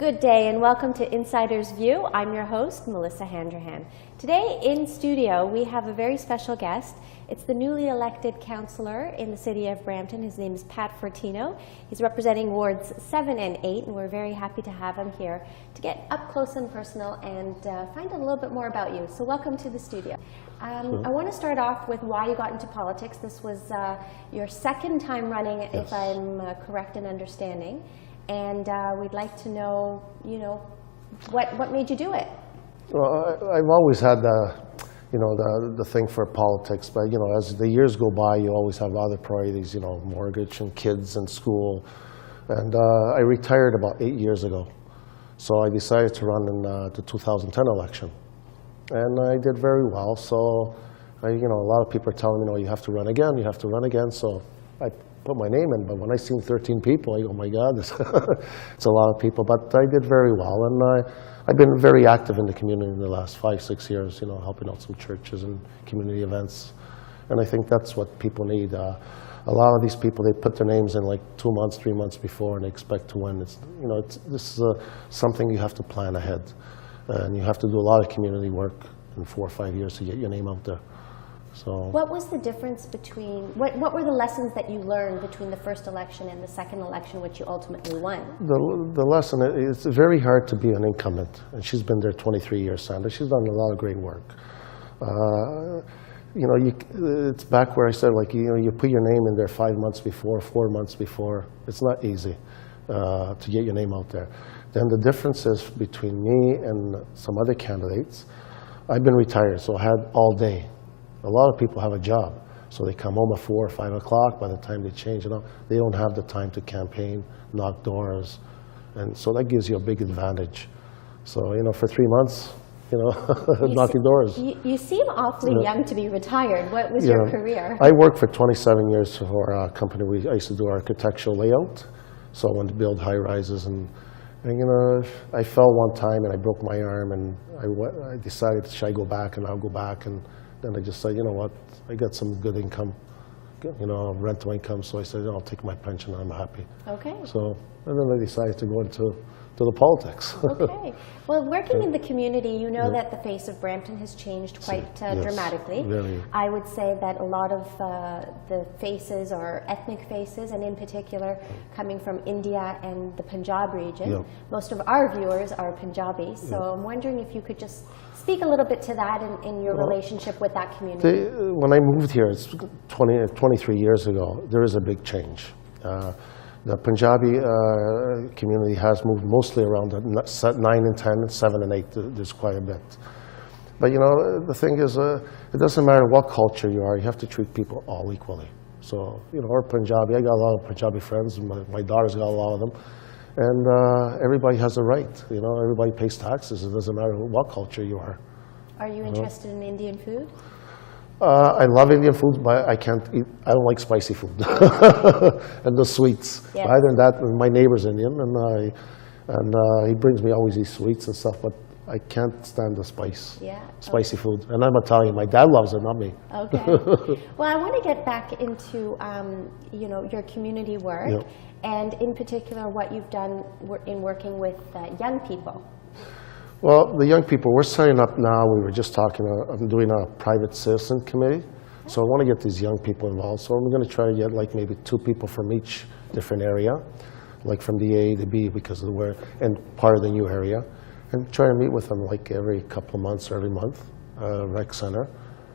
Good day and welcome to Insider's View. I'm your host, Melissa Handrahan. Today in studio we have a very special guest. It's the newly elected councillor in the city of Brampton. His name is Pat Fortini. He's representing wards 7 and 8, and we're very happy to have him here to get up close and personal and find out a little bit more about you. So welcome to the studio. I want to start off with why you got into politics. This was your second time running, Yes. if I'm correct in understanding. And we'd like to know, what made you do it? Well, I've always had the thing for politics, but as the years go by, you always have other priorities, mortgage and kids and school. And I retired about 8 years ago, so I decided to run in the 2010 election, and I did very well. So, a lot of people are telling me, you have to run again, you have to run again. So I put my name in, but when I seen 13 people, I go, oh my God, it's a lot of people. But I did very well, and I've been very active in the community in the last 5-6 years, helping out some churches and community events. And I think that's what people need. A lot of these people, they put their names in like 2 months, 3 months before, and they expect to win. This is something you have to plan ahead, and you have to do a lot of community work in 4 or 5 years to get your name out there. So, what was the difference between, what were the lessons that you learned between the first election and the second election, which you ultimately won? The lesson, it's very hard to be an incumbent, and she's been there 23 years, Sandra. She's done a lot of great work. It's back where I said, you put your name in there 5 months before, 4 months before. It's not easy to get your name out there. Then the difference is between me and some other candidates. I've been retired, so I had all day. A lot of people have a job, so they come home at 4 or 5 o'clock. By the time they change it up, they don't have the time to campaign, knock doors, and so that gives you a big advantage. So, for 3 months, knocking doors. You seem awfully young to be retired. What was your career? I worked for 27 years for a company. I used to do architectural layout, so I wanted to build high rises, and I fell one time and I broke my arm, and I decided, should I go back? And I'll go back. And then I just said, what, I got some good income, rental income, so I said, I'll take my pension, I'm happy. Okay. So, and then I decided to go into the politics. Okay. Well, working in the community, you know that the face of Brampton has changed quite Yes, dramatically. really. I would say that a lot of the faces are ethnic faces, and in particular coming from India and the Punjab region. Yep. Most of our viewers are Punjabi, so I'm wondering if you could just speak a little bit to that in your relationship with that community. When I moved here, it's 23 years ago, there is a big change. The Punjabi community has moved mostly around the 9 and 10, 7 and 8. There's quite a bit. But the thing is, it doesn't matter what culture you are, you have to treat people all equally. So, we're Punjabi. I got a lot of Punjabi friends. My daughter's got a lot of them. And everybody has a right. Everybody pays taxes. It doesn't matter what culture you are. Are you interested in Indian food? I love Indian food, but I can't eat. I don't like spicy food and the sweets. Yes. But other than that, my neighbor's Indian, and he brings me always these sweets and stuff. But I can't stand the spicy food. And I'm Italian. My dad loves it, not me. Okay. Well, I want to get back into your community work, and in particular what you've done in working with young people. Well, the young people, we're setting up now, we were just talking, I'm doing a private citizen committee. So I want to get these young people involved. So I'm going to try to get like maybe 2 people from each different area, like from the A to B, because of and part of the new area, and try to meet with them like every couple of months or every month, rec center,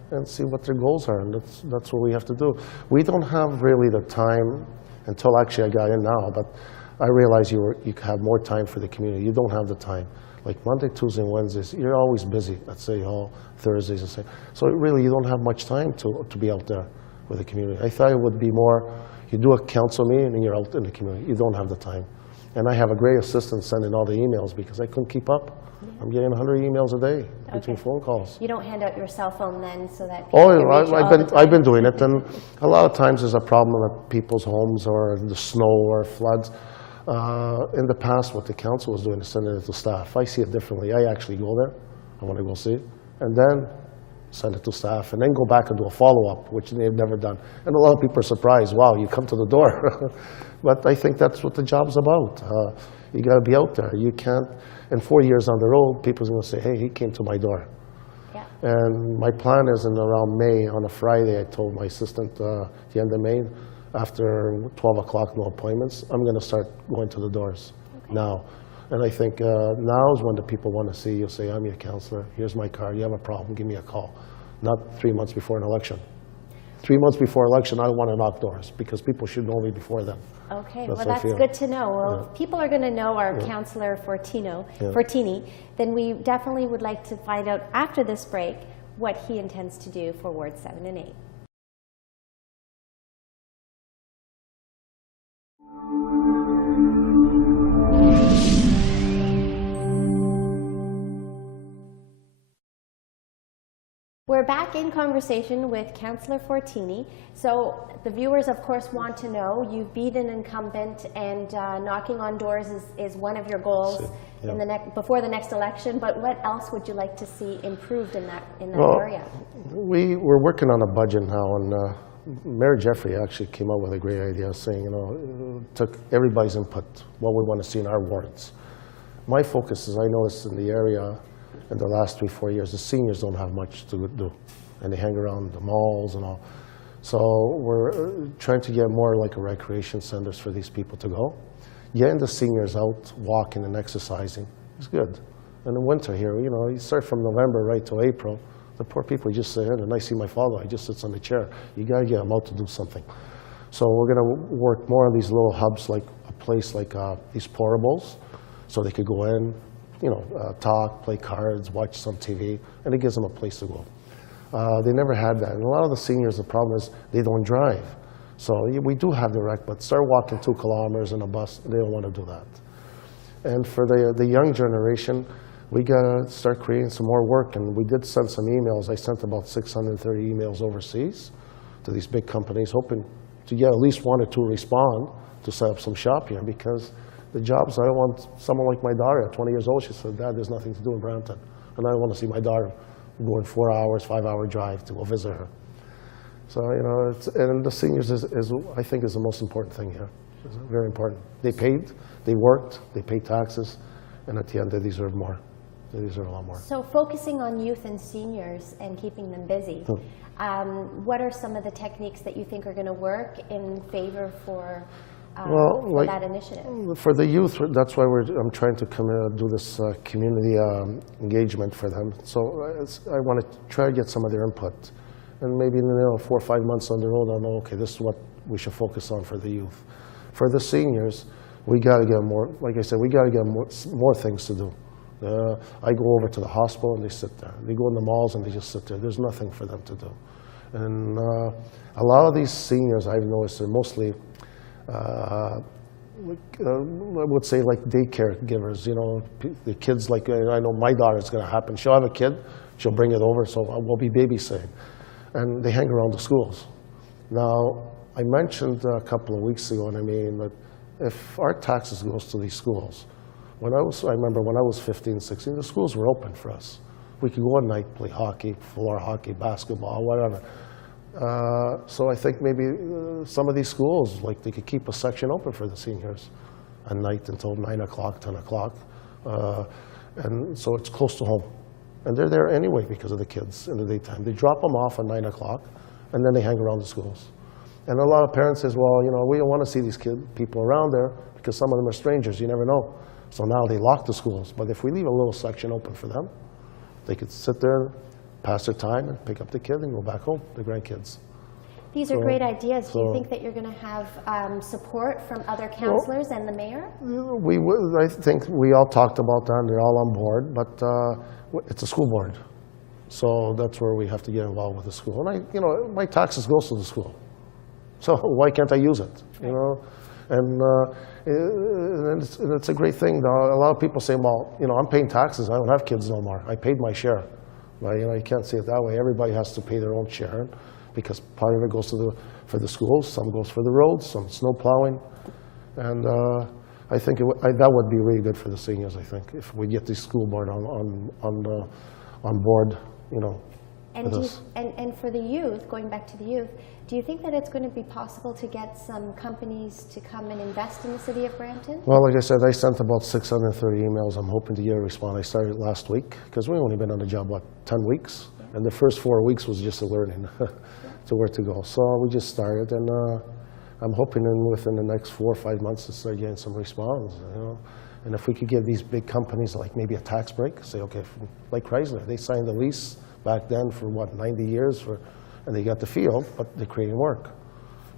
and see what their goals are. And that's what we have to do. We don't have really the time until actually I got in now, but I realized you have more time for the community. You don't have the time. Like Monday, Tuesday, and Wednesdays, you're always busy at City Hall, Thursdays, and so really you don't have much time to be out there with the community. I thought it would be more, you do a council meeting and you're out in the community. You don't have the time. And I have a great assistant sending all the emails because I couldn't keep up. I'm getting 100 emails a day between phone calls. You don't hand out your cell phone then so that people can reach you all the time? I've been doing it, and a lot of times there's a problem at people's homes or the snow or floods. In the past, what the council was doing is sending it to staff. I see it differently. I actually go there. I want to go see it. And then send it to staff, and then go back and do a follow-up, which they've never done. And a lot of people are surprised, wow, you come to the door. But I think that's what the job's about. You got to be out there. You can't, and 4 years on the road, people's going to say, hey, he came to my door. Yeah. And my plan is in around May, on a Friday, I told my assistant at the end of May, after 12 o'clock, no appointments, I'm going to start going to the doors now. And I think now is when the people want to see you. Say, I'm your counselor, here's my card, you have a problem, give me a call. Not 3 months before an election. 3 months before election, I want to knock doors, because people should know me before then. Okay, That's well, how I that's feel. good to know. Well, Yeah. if people are going to know our Yeah. counselor Yeah. Fortini, then we definitely would like to find out after this break what he intends to do for Ward 7 and 8. We're back in conversation with Councillor Fortini. So the viewers, of course, want to know, you've beat an incumbent, and knocking on doors is one of your goals in the before the next election. But what else would you like to see improved in that area? We're working on a budget now, and Mayor Jeffrey actually came up with a great idea, saying, took everybody's input, what we want to see in our wards. My focus is, I noticed in the area, in the last 3-4 years, the seniors don't have much to do, and they hang around the malls and all. So we're trying to get more like a recreation centers for these people to go. Getting the seniors out walking and exercising is good. In the winter here, you start from November right to April. The poor people just sit in, and I see my father, he just sits on the chair. You gotta get him out to do something. So we're gonna work more on these little hubs, like a place like these portables, so they could go in, talk, play cards, watch some TV, and it gives them a place to go. They never had that. And a lot of the seniors, the problem is they don't drive. So we do have the rec, but start walking 2 kilometers in a bus, they don't want to do that. And for the young generation, we got to start creating some more work. And we did send some emails. I sent about 630 emails overseas to these big companies, hoping to get at least 1 or 2 respond to set up some shop here, because the jobs, I don't want someone like my daughter at 20 years old. She said, Dad, there's nothing to do in Brampton. And I don't want to see my daughter going 4 hours, 5-hour drive to go visit her. So, and the seniors I think is the most important thing here. It's very important. They paid, they worked, they paid taxes, and at the end they deserve more. They deserve a lot more. So focusing on youth and seniors and keeping them busy, what are some of the techniques that you think are going to work in favor for that initiative? For the youth, that's why I'm trying to do this community engagement for them. So I want to try to get some of their input. And maybe in 4 or 5 months on the road, I'll know, okay, this is what we should focus on for the youth. For the seniors, we got to get more, like I said, we got to get more things to do. I go over to the hospital and they sit there. They go in the malls and they just sit there. There's nothing for them to do. And a lot of these seniors, I've noticed, are mostly I would say like daycare givers, the kids, like I know my daughter's going to happen. She'll have a kid, she'll bring it over, so we'll be babysitting. And they hang around the schools. Now, I mentioned a couple of weeks ago, and I mean, that if our taxes goes to these schools, I remember when I was 15, 16, the schools were open for us. We could go at night, play hockey, floor hockey, basketball, whatever. So I think maybe some of these schools, like they could keep a section open for the seniors at night until 9 o'clock, 10 o'clock. And so it's close to home. And they're there anyway because of the kids in the daytime. They drop them off at 9 o'clock, and then they hang around the schools. And a lot of parents says, well, we don't want to see these people around there because some of them are strangers, you never know. So now they lock the schools. But if we leave a little section open for them, they could sit there, pass their time, and pick up the kid and go back home, the grandkids. These are great ideas. Do you think that you're going to have support from other councillors and the mayor? I think we all talked about that, and they're all on board, but it's a school board. So that's where we have to get involved with the school. And my taxes goes to the school. So why can't I use it, And it's a great thing. A lot of people say, well, I'm paying taxes. I don't have kids no more. I paid my share. But, you can't see it that way. Everybody has to pay their own share because part of it goes for the schools, some goes for the roads, some snow plowing. And I think that would be really good for the seniors, I think, if we get the school board on board, And, and for the youth, going back to the youth, do you think that it's going to be possible to get some companies to come and invest in the city of Brampton? Well, like I said, I sent about 630 emails. I'm hoping to get a response. I started last week because we've only been on the job, what, 10 weeks? Yeah. And the first 4 weeks was just a learning to where to go. So we just started, and I'm hoping within the next 4 or 5 months to start getting some response, you know. And if we could give these big companies like maybe a tax break, say, okay, like Chrysler, they signed a lease back then for what, 90 years, and they got the field, but they're creating work.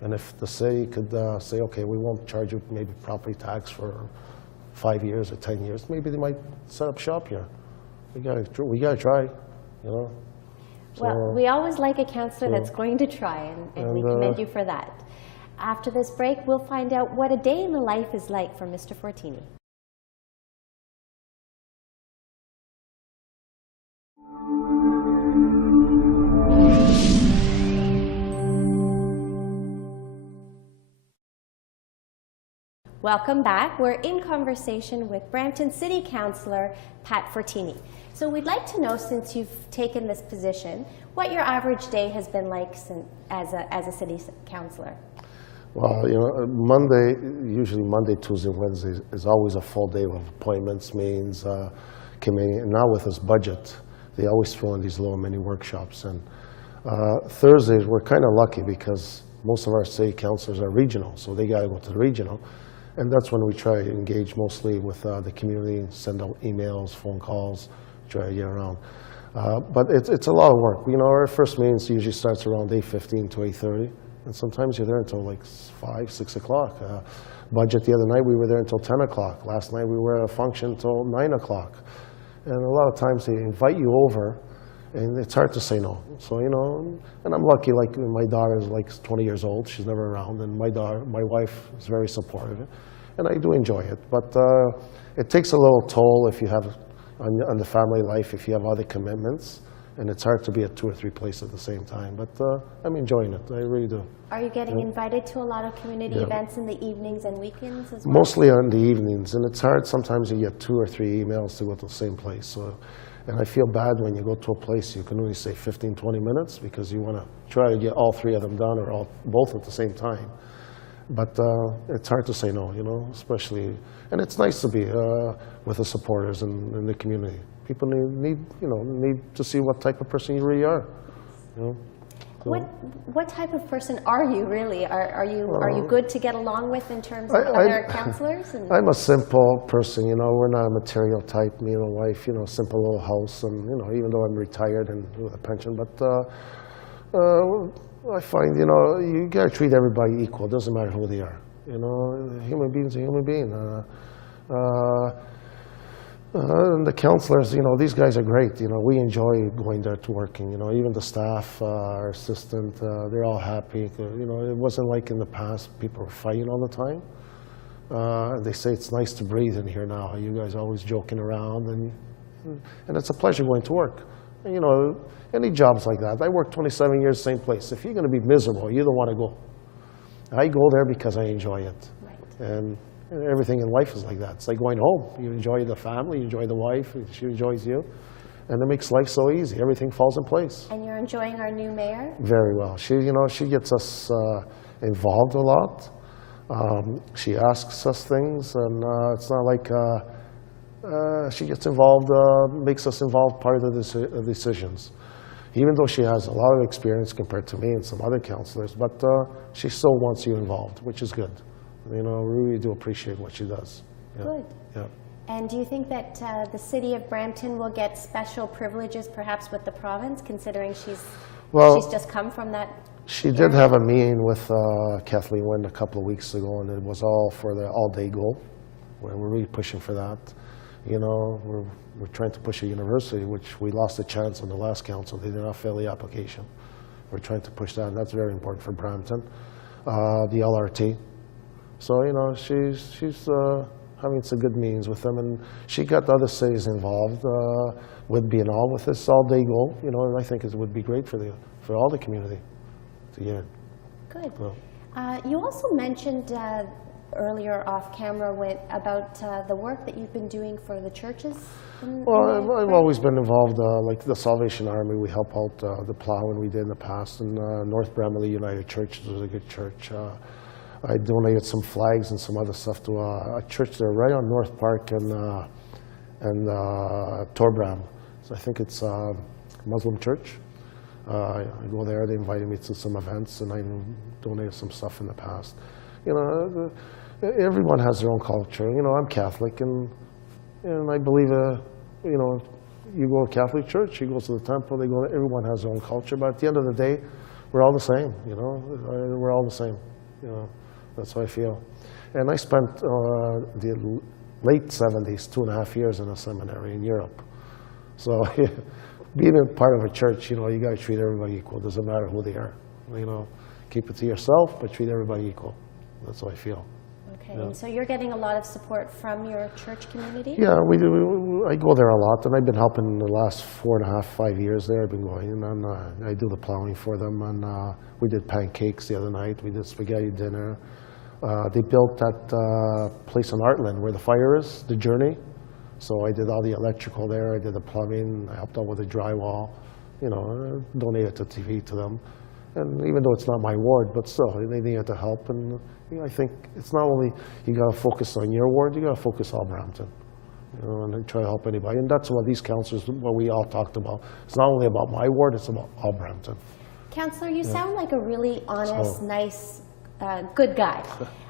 And if the city could say, okay, we won't charge you maybe property tax for 5 years or 10 years, maybe they might set up shop here. We gotta try, you know. Well, we always like a councillor that's going to try, and we commend you for that. After this break, we'll find out what a day in the life is like for Mr. Fortini. Welcome back. We're in conversation with Brampton City Councillor Pat Fortini. So we'd like to know, since you've taken this position, what your average day has been like as a city councillor. Well, you know, usually Monday, Tuesday, Wednesday is always a full day of appointments, meetings, committee. And now with this budget, they always throw in these little mini workshops. And Thursdays, we're kind of lucky because most of our city councillors are regional, so they got to go to the regional. And that's when we try to engage mostly with the community, send out emails, phone calls, try to get around. But it's a lot of work. You know, our first meetings usually starts around 8:15 to 8:30, and sometimes you're there until like 5, 6 o'clock. Budget the other night, we were there until 10 o'clock. Last night, we were at a function until 9 o'clock. And a lot of times they invite you over, and it's hard to say no. So, you know, and I'm lucky, like my daughter is like 20 years old. She's never around, and my wife is very supportive. And I do enjoy it, but it takes a little toll if you have on the family life, if you have other commitments, and it's hard to be at 2 or 3 places at the same time. But I'm enjoying it. I really do. Are you getting invited to a lot of community events in the evenings and weekends as well? Mostly on the evenings, and it's hard. Sometimes you get 2 or 3 emails to go to the same place. So, and I feel bad when you go to a place you can only say 15, 20 minutes because you want to try to get all 3 of them done or both at the same time. But it's hard to say no, you know, especially, and it's nice to be with the supporters in the community. People need to see what type of person you really are, you know. So, what type of person are you really? Are you good to get along with in terms of other councillors? I'm a simple person, you know. We're not a material type, me and my wife, you know, simple little house, and you know, even though I'm retired and with a pension, but I find, you know, you got to treat everybody equal. It doesn't matter who they are. You know, a human being's a human being. And the councillors, you know, these guys are great. You know, we enjoy going there to working. You know, even the staff, our assistant, they're all happy. You know, it wasn't like in the past people were fighting all the time. They say it's nice to breathe in here now. You guys are always joking around, and it's a pleasure going to work. And, you know, any jobs like that. I worked 27 years, same place. If you're going to be miserable, you don't want to go. I go there because I enjoy it. Right. And everything in life is like that. It's like going home. You enjoy the family, you enjoy the wife, she enjoys you. And it makes life so easy. Everything falls in place. And you're enjoying our new mayor? Very well. She, you know, she gets us involved a lot. She asks us things, and it's not like she gets involved, makes us involved part of the decisions. Even though she has a lot of experience compared to me and some other councillors, but she still wants you involved, which is good. You know, we really do appreciate what she does. Yeah. Good. Yeah. And do you think that the city of Brampton will get special privileges perhaps with the province, considering she's just come from that? She did have a meeting with Kathleen Wynne a couple of weeks ago, and it was all for the all-day goal. We're really pushing for that. You know, we're trying to push a university, which we lost a chance on the last council. They did not fill the application. We're trying to push that, and that's very important for Brampton. The LRT. So, you know, she's having some good meetings with them, and she got the other cities involved with being all with this all-day goal. You know, and I think it would be great for all the community to get it. Good. So. You also mentioned earlier off camera about the work that you've been doing for the churches? Well, I've always been involved, like the Salvation Army. We help out the plowing we did in the past, and North Brampton United Church was a good church. I donated some flags and some other stuff to a church there right on North Park and Torbram. So I think it's a Muslim church. I go there, they invited me to some events, and I donated some stuff in the past. You know, everyone has their own culture. You know, I'm Catholic, and I believe, you know, you go to a Catholic church, you go to the temple, everyone has their own culture, but at the end of the day, we're all the same, you know, we're all the same, you know, that's how I feel. And I spent the late 70s, 2.5 years in a seminary in Europe. So being a part of a church, you know, you got to treat everybody equal, doesn't matter who they are, you know, keep it to yourself, but treat everybody equal, that's how I feel. Okay, and so you're getting a lot of support from your church community? Yeah, we do. I go there a lot, and I've been helping the last 4.5, 5 years there. I've been going, and I do the plowing for them, and we did pancakes the other night. We did spaghetti dinner. They built that place in Artland where the fire is, the Journey. So I did all the electrical there. I did the plumbing. I helped out with the drywall. You know, donated the TV to them. And even though it's not my ward, but still, they needed the help. And you know, I think it's not only you got to focus on your ward, you got to focus on Brampton, you know, and try to help anybody. And that's what these councillors, what we all talked about. It's not only about my ward, it's about all Brampton. Councillor, you sound like a really honest, nice, good guy.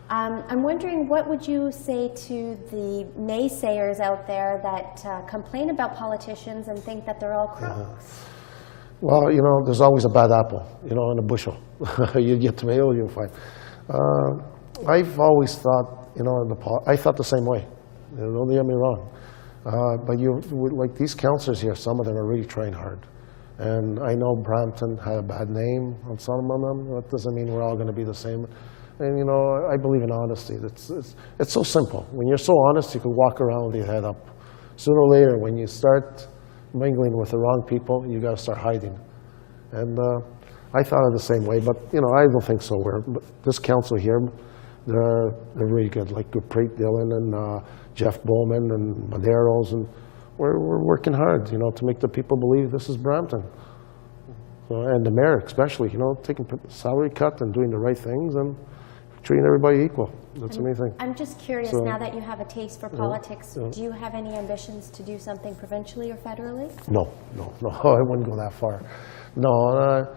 I'm wondering, what would you say to the naysayers out there that complain about politicians and think that they're all crooks? Well, you know, there's always a bad apple, you know, in a bushel. You get tomato, you'll find. I've always thought, you know, I thought the same way. You know, don't get me wrong. But like these councillors here, some of them are really trying hard. And I know Brampton had a bad name on some of them. That doesn't mean we're all going to be the same. And, you know, I believe in honesty. It's so simple. When you're so honest, you can walk around with your head up. Sooner or later, when you start mingling with the wrong people, you got to start hiding. And I thought of the same way, but you know, I don't think so. But this council here, they're really good. Like Gurpreet Dillon and Jeff Bowman and Maderos, and we're working hard, you know, to make the people believe this is Brampton. So, and the mayor especially, you know, taking salary cut and doing the right things and treating everybody equal. That's the main thing. I'm just curious, now that you have a taste for politics, do you have any ambitions to do something provincially or federally? No, I wouldn't go that far. No,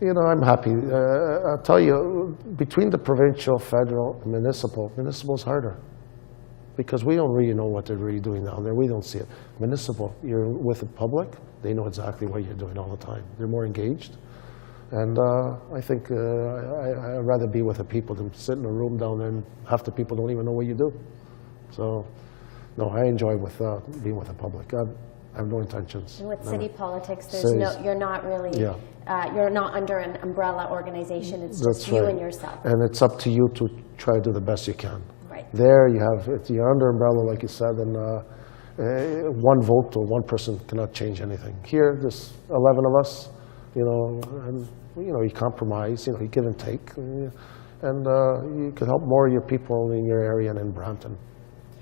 you know, I'm happy. I'll tell you, between the provincial, federal, and municipal is harder because we don't really know what they're really doing down there. We don't see it. Municipal, you're with the public. They know exactly what you're doing all the time. They're more engaged. And I think I'd rather be with the people than sit in a room down there and half the people don't even know what you do. So, no, I enjoy being with the public. I have no intentions. And with city politics, you're not really, you're not under an umbrella organization. It's just you and yourself. And it's up to you to try to do the best you can. Right. There you have, if you're under umbrella, like you said, and one vote or one person cannot change anything. Here, there's 11 of us, you know, and you know, you compromise, you know, you give and take, and you can help more of your people in your area and in Brampton,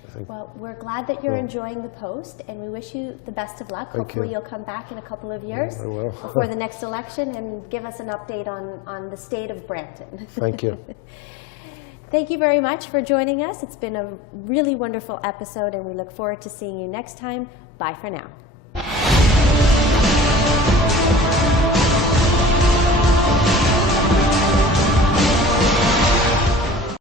I think. Well, we're glad that you're enjoying the post, and we wish you the best of luck. Hopefully you'll come back in a couple of years before the next election and give us an update on the state of Brampton. Thank you. Thank you very much for joining us. It's been a really wonderful episode, and we look forward to seeing you next time. Bye for now.